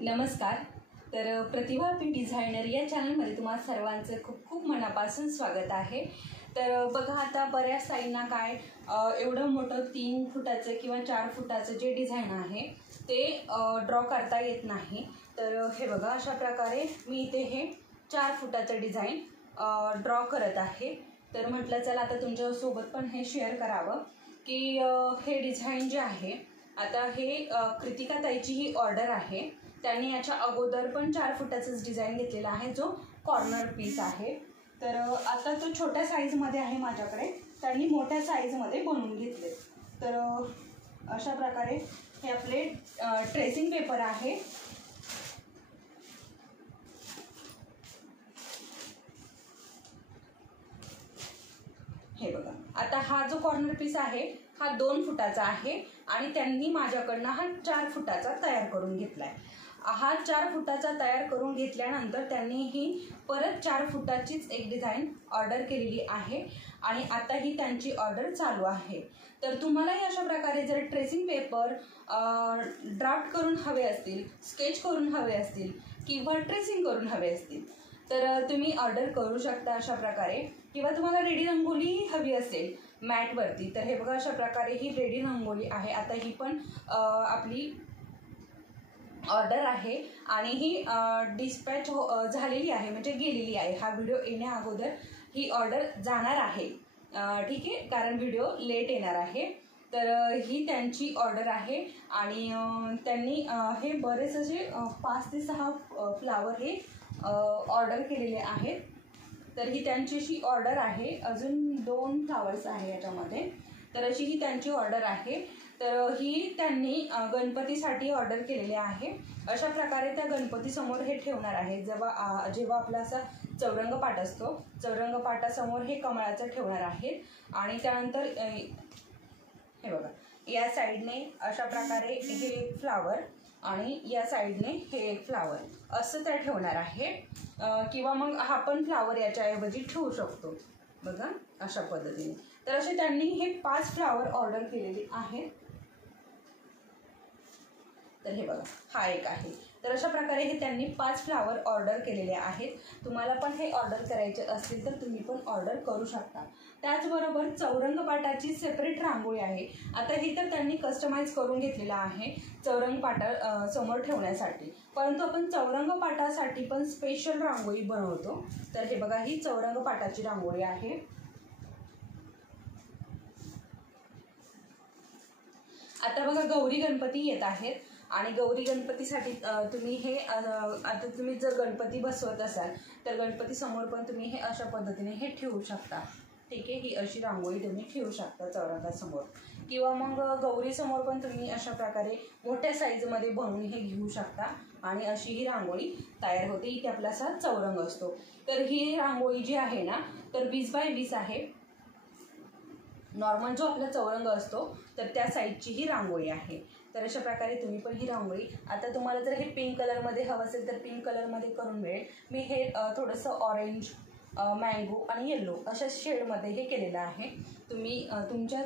नमस्कार. तर प्रतिभा P designer या चॅनलमध्ये तुम्हा सर्वांचं खूप खूप मनापासून स्वागत आहे. तर बघा, आता बऱ्याच ताईंना काय एवढं मोठं 3 फुटाचं किंवा 4 फुटाचं जे डिझाईन आहे ते ड्रॉ करता येत नाही. तर हे बघा, अशा प्रकारे मी इथे हे 4 फुटाचं डिझाईन ड्रॉ करत आहे. तर म्हटलं चला आता तुमच्यासोबत पण हे शेअर करावं की हे डिझाईन जे आहे, आता हे कृतिका ताईची ही ऑर्डर आहे. त्यांनी याच्या अगोदर पण 4 फुटाचंच डिझाईन घेतलेला आहे, जो कॉर्नर पीस आहे. तर आता तो छोट्या साईजमध्ये आहे माझ्याकडे, त्यांनी मोठ्या साईजमध्ये बनवून घेतले. तर अशा प्रकारे हे आपले ट्रेसिंग पेपर आहे. हे बघा, आता हा जो कॉर्नर पीस आहे हा 2 फुटाचा आहे आणि त्यांनी माझ्याकडनं हा 4 फुटाचा तयार करून घेतलाय. हा 4 फुटाचा तयार करून घेतल्यानंतर त्यांनी ही परत 4 फुटाचीच एक डिझाईन ऑर्डर केलेली आहे आणि आता ही त्यांची ऑर्डर चालू आहे. तर तुम्हालाही अशा प्रकारे जर ट्रेसिंग पेपर ड्राफ्ट करून हवे असतील, स्केच करून हवे असतील किंवा ट्रेसिंग करून हवे असतील तर तुम्ही ऑर्डर करू शकता अशा प्रकारे. किंवा तुम्हाला रेडी रंगोली हवी असेल मॅटवरती, तर हे बघा, अशा प्रकारे ही रेडी रंगोली आहे. आता ही पण आपली ऑर्डर आहे आणि ही डिस्पॅच झालेली आहे, म्हणजे गेलेली आहे. हा व्हिडिओ येण्या अगोदर ही ऑर्डर जाणार आहे, ठीक आहे, कारण व्हिडिओ लेट येणार आहे. तर ही त्यांची ऑर्डर आहे आणि त्यांनी हे बरेच असे 5 ते 6 फ्लावर हे ऑर्डर केलेले आहेत. तर ही त्यांची अशी ऑर्डर आहे. अजून 2 फ्लावर्स आहे याच्यामध्ये. तर अशी ही त्यांची ऑर्डर आहे. तर ही त्यांनी गणपतीसाठी ऑर्डर केलेली आहे. अशा प्रकारे त्या गणपतीसमोर हे ठेवणार आहे. जेव्हा आपला असा चौरंग पाट असतो, चौरंग पाटासमोर हे कमळाचं ठेवणार आहे. आणि त्यानंतर हे बघा, या साईडने अशा प्रकारे हे एक फ्लावर आणि या साईडने हे एक फ्लावर असं त्या ठेवणार आहे. किंवा मग हा पण फ्लावर याच्याऐवजी ठेवू शकतो, बघा अशा पद्धतीने. तर असे त्यांनी हे 5 फ्लावर ऑर्डर केलेले आहेत. तर हे बघा, हा एक आहे. तर अशा प्रकारे हे त्यांनी 5 फ्लावर ऑर्डर केलेले आहेत. तुम्हाला पण हे ऑर्डर करायचे असतील तर तुम्ही पण ऑर्डर करू शकता. त्याचबरोबर चौरंग पाटाची सेपरेट रांगोळी आहे. आता ही तर त्यांनी कस्टमाइज करून घेतलेला आहे चौरंग पाटा समोर ठेवण्यासाठी, परंतु आपण चौरंग पाटासाठी पण स्पेशल रांगोळी बनवतो. तर हे बघा, ही चौरंग पाटाची रांगोळी आहे. आता बघा, गौरी गणपती येत आहेत आणि गौरी गणपतीसाठी तुम्ही हे आता तुम्ही जर गणपती बसवत असाल तर गणपती समोर पण तुम्ही हे अशा पद्धतीने हे ठेवू शकता, ठीक आहे. ही अशी रांगोळी तुम्ही ठेवू शकता चौरंगासमोर. किंवा मग गौरीसमोर पण तुम्ही अशा प्रकारे मोठ्या साईजमध्ये बनवून हे घेऊ शकता आणि अशी ही रांगोळी तयार होते. इथे आपला असा चौरंग असतो. तर ही रांगोळी जी आहे ना, तर 20 बाय 20 आहे. नॉर्मल जो आपला चौरंग असतो तर त्या साईजची ही रांगोळी आहे. तर अशा प्रकारे तुम्ही पण ही रांगोळी, आता तुम्हाला जर हे पिंक कलरमध्ये हवं असेल तर पिंक कलरमध्ये करून मिळेल. मी हे थोडंसं ऑरेंज, मँगो आणि येल्लो अशा शेडमध्ये हे केलेलं आहे. तुम्ही तुमच्या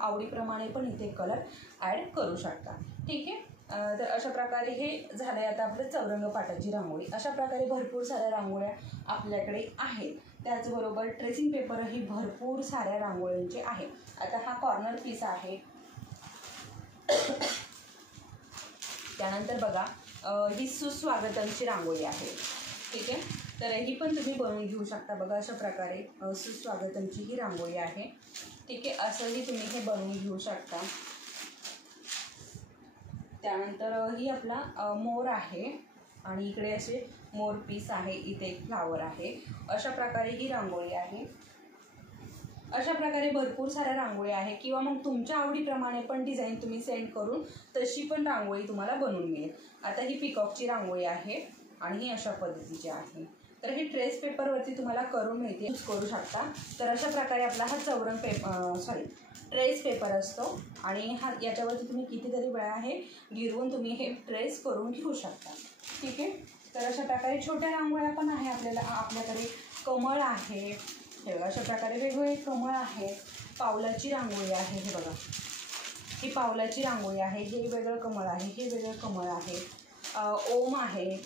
आवडीप्रमाणे पण इथे कलर ॲड करू शकता, ठीक आहे. तर अशा प्रकारे हे झालं आहे आता आपलं चौरंग पाटाची रांगोळी. अशा प्रकारे भरपूर साऱ्या रांगोळ्या आपल्याकडे आहेत. त्याचबरोबर ट्रेसिंग पेपरही भरपूर साऱ्या रांगोळ्यांचे आहे. आता हा कॉर्नर पीस आहे. त्यानंतर बघा, ही सुस्वागतमची रांगोळी आहे, ठीक आहे. तर ही पण तुम्ही बनवून घेऊ शकता. बघा, अशा प्रकारे सुस्वागतमची ही रांगोळी आहे, ठीक आहे. असंही तुम्ही हे बनवून घेऊ शकता. त्यानंतर ही आपला मोर आहे आणि इकडे असे मोर पीस आहे, इथे एक फ्लावर आहे. अशा प्रकारे ही रांगोळी आहे. अशा प्रकारे भरपूर साऱ्या रांगोळ्या आहे. किंवा मग तुमच्या आवडीप्रमाणे पण डिझाईन तुम्ही सेंड करून तशी पण रांगोळी तुम्हाला बनवून मिळेल. आता ही पिकॉकची रांगोळी आहे आणि ही अशा पद्धतीची आहे. तर ही ट्रेस पेपरवरती तुम्हाला करून मिळते, यूज करू शकता. तर अशा प्रकारे आपला हा ट्रेस पेपर असतो आणि हा याच्यावरती तुम्ही कितीतरी वेळा हे गिरवून तुम्ही हे ट्रेस करून घेऊ शकता, ठीक आहे. तर अशा प्रकारे छोट्या रांगोळ्या पण आहे आपल्याकडे. कमळ आहे, हे बघा, अशा प्रकारे वेगवेगळे कमळ आहे. पावलाची रांगोळी आहे, हे बघा, ही पावलाची रांगोळी आहे. हे वेगळं कमळ आहे, हे वेगळं कमळ आहे. ओम आहे,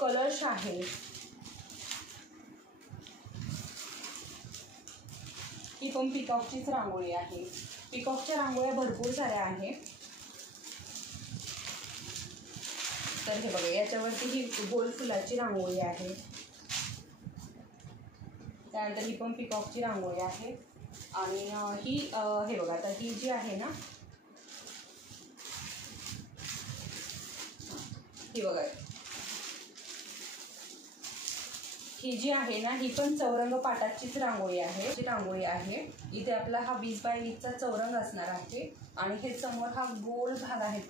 कलश आहे, ही पण पिकॉकचीच रांगोळी आहे. पिकॉकच्या रांगोळ्या भरपूर साऱ्या आहेत. तर हे बघा, याच्यावरती ही गोल फुलाची रांगोळी आहे. त्यानंतर ही पण पिकॉकची रांगोळी आहे. आणि ही हे बघा, आता ही जी आहे ना, ही बघा, ही जी आहे ना, ही पण चौरंग पाटाचीच रांगोळी आहे. इथे आपला हा 20 बाय 20चा चौरंग असणार आहे. आणि हे समोर हा गोल भाग आहे.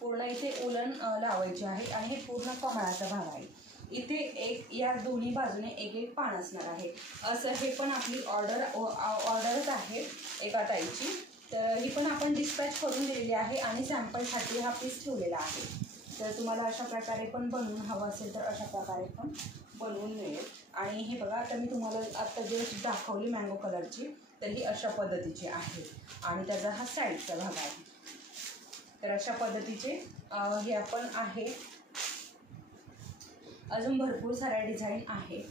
पूर्ण इथे उलन लावायची आहे. आणि हे पूर्ण कमळाचा भाग आहे. इथे एक या दोन्ही बाजूने एक एक पान असणार आहे. असं हे पण आपली ऑर्डरच आहे एका ताईची. तर ही पण आपण डिस्पॅच करून दिलेली आहे आणि सॅम्पलसाठी हा पीस ठेवलेला आहे. तर तुम्हाला अशा प्रकारे पण बनवून हवं असेल तर अशा प्रकारे पण बनवून मिळेल. आणि हे बघा, आता मी तुम्हाला आत्ता जे दाखवली मँगो कलरची, तर ही अशा पद्धतीची आहे. आणि त्याचा हा साईडचा भाग आहे. तर अशा पद्धतीचे हे आपण आहे. अजून भरपूर साऱ्या डिझाईन आहे.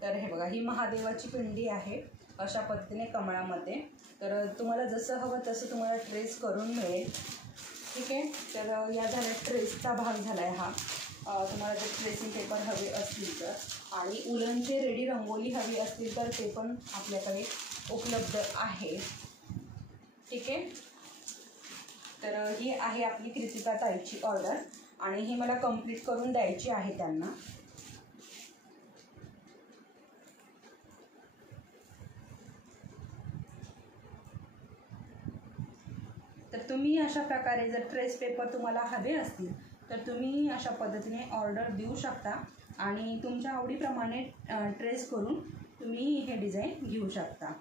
तर हे बघा, ही महादेवाची पिंडी आहे अशा पद्धतीने कमळामध्ये. तर तुम्हाला जसं हवं तसं तुम्हाला ट्रेस करून मिळेल. ठीक आहे. तर या झाल्या ट्रेसचा भाग झाला आहे हा. तुम्हाला जर ट्रेसिंग पेपर हवे असतील तर, आणि उलनचे रेडी रंगोली हवी असतील तर ते पण आपल्याकडे उपलब्ध आहे. ठीक आहे. तर ही आहे आपली कृतिका ताईची ऑर्डर. आणि ही मला कंप्लीट करून द्यायची आहे त्यांना. तर तुम्ही अशा प्रकारे जर ट्रेस पेपर तुम्हाला हवे असतील तर तुम्ही अशा पद्धतीने ऑर्डर देऊ शकता. आणि तुमच्या आवडीप्रमाणे ट्रेस करून तुम्ही हे डिझाईन घेऊ शकता.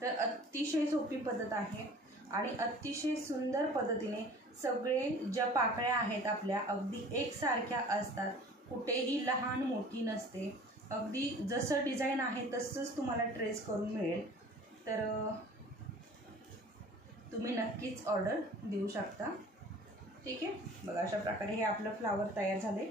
तर अतिशय सोपी पद्धत आहे. आणि अतिशय सुंदर पद्धतीने सगळे ज्या पाकळ्या आहेत आपल्या अगदी एकसारख्या असतात. कुठेही लहान मोठी नसते. अगदी जसं डिझाईन आहे तसंच तुम्हाला ट्रेस करून मिळेल. तर तुम्ही नक्कीच ऑर्डर देऊ शकता. ठीक आहे. बघा, अशा प्रकारे हे आपलं फ्लावर तयार झाले.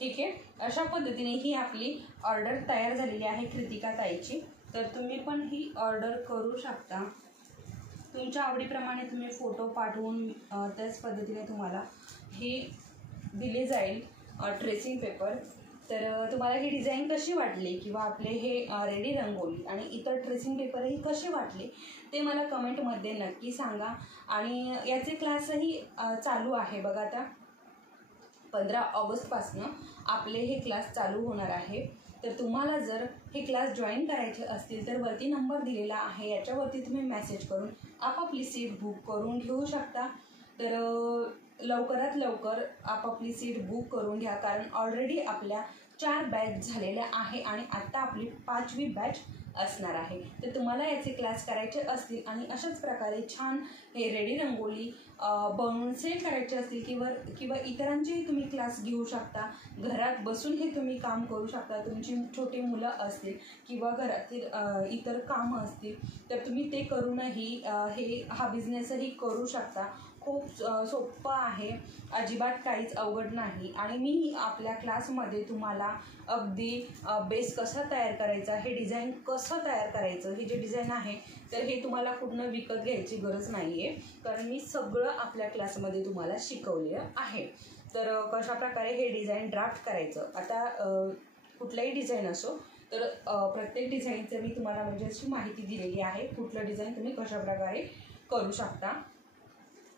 ठीक आहे. अशा पद्धतीने ही आपली ऑर्डर तयार झालेली आहे कृतिका ताईची. तर तुम्ही पण ही ऑर्डर करू शकता. तुमच्या आवडीप्रमाणे तुम्ही फोटो पाठवून त्याच पद्धतीने तुम्हाला हे दिले जाईल ट्रेसिंग पेपर. तर तुम्हाला ही डिझाईन कशी वाटली किंवा आपले हे रेडी रंगोली आणि इतर ट्रेसिंग पेपरही कसे वाटले ते मला कमेंटमध्ये नक्की सांगा. आणि याचे क्लासही चालू आहे बघा. आता 15 ऑगस्टपासून आपले हे क्लास चालू होणार आहे. तर तुम्हाला जर हे क्लास जॉईन करायचे असतील तर वरती नंबर दिलेला आहे, याच्यावरती तुम्ही मेसेज करून आपापली सीट बुक करून घेऊ शकता. तर लवकरात लवकर आपापली सीट बुक करून घ्या. कारण ऑलरेडी आपल्या 4 बॅच झालेल्या आहे आणि आत्ता आपली 5वी बॅच असणार आहे. तर तुम्हाला याचे क्लास करायचे असतील आणि अशाच प्रकारे छान हे रेडी रंगोली बनवून सेल करायचे असतील किंवा इतरांचेही तुम्ही क्लास घेऊ शकता. घरात बसून हे तुम्ही काम करू शकता. तुमची छोटी मुलं असतील किंवा घरातील इतर कामं असतील तर तुम्ही ते करूनही हा बिझनेसही करू शकता. खूप सोपं आहे. अजिबात काहीच अवघड नाही. आणि मी आपल्या क्लासमध्ये तुम्हाला अगदी बेस कसा तयार करायचा, हे डिझाईन कसं तयार करायचं, हे जे डिझाईन आहे तर हे तुम्हाला कुठनं विकत घ्यायची गरज नाही आहे. कारण मी सगळं आपल्या क्लासमध्ये तुम्हाला शिकवलेलं आहे. तर कशाप्रकारे हे डिझाईन ड्राफ्ट करायचं, आता कुठलाही डिझाईन असो तर प्रत्येक डिझाईनचं मी तुम्हाला म्हणजे अशी माहिती दिलेली आहे, कुठलं डिझाईन तुम्ही कशाप्रकारे करू शकता,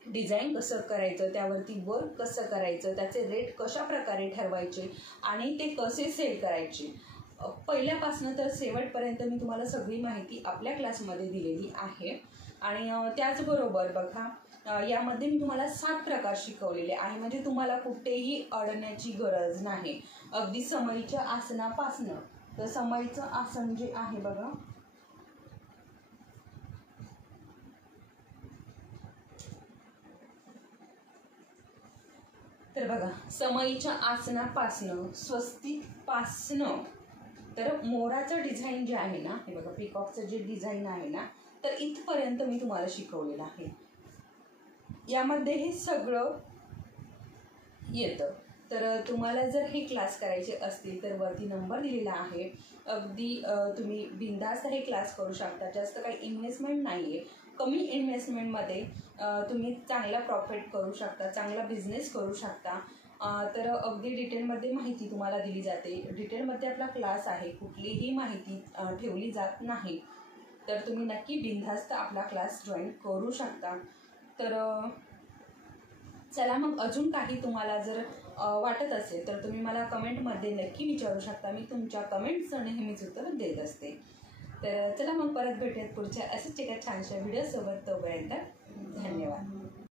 डिझाईन कसं करायचं, त्यावरती वर्क कसं करायचं, त्याचे रेट कशा प्रकारे ठरवायचे आणि ते कसे सेल करायचे, पहिल्यापासून तर शेवटपर्यंत मी तुम्हाला सगळी माहिती आपल्या क्लासमध्ये दिलेली आहे. आणि त्याचबरोबर बघा, यामध्ये मी तुम्हाला 7 प्रकार शिकवलेले आहे, म्हणजे तुम्हाला कुठेही अडण्याची गरज नाही. अगदी समईच्या आसनापासनं, तर समईचं आसन जे आहे बघा, तर बघा समईच्या आसनापासनं, स्वस्तिकपासनं, तर मोराचं डिझाईन जे आहे ना, हे बघा पिकॉकचं जे डिझाईन आहे ना, तर इथपर्यंत मी तुम्हाला शिकवलेलं आहे. यामध्ये हे सगळं येतं. तर तुम्हाला जर हे क्लास करायचे असतील तर वरती नंबर दिलेला आहे. अगदी तुम्ही बिनधास्त हे क्लास करू शकता. जास्त काही इन्व्हेस्टमेंट नाही आहे. कमी इन्व्हेस्टमेंटमध्ये तुम्ही चांगला प्रॉफिट करू शकता, चांगला बिझनेस करू शकता. तर अगदी डिटेलमध्ये माहिती तुम्हाला दिली जाते. डिटेलमध्ये आपला क्लास आहे, कुठलीही माहिती ठेवली जात नाही. तर तुम्ही नक्की बिनधास्त आपला क्लास जॉईन करू शकता. तर चला मग, अजून काही तुम्हाला जर वाटत असेल तर तुम्ही मला कमेंटमध्ये नक्की विचारू शकता. मी तुमच्या कमेंट्सचं नेहमीच उत्तर देत असते. तर चला मग, परत भेटूयात पुढच्या असेच एका छानशा व्हिडिओसोबत. तोपर्यंत धन्यवाद.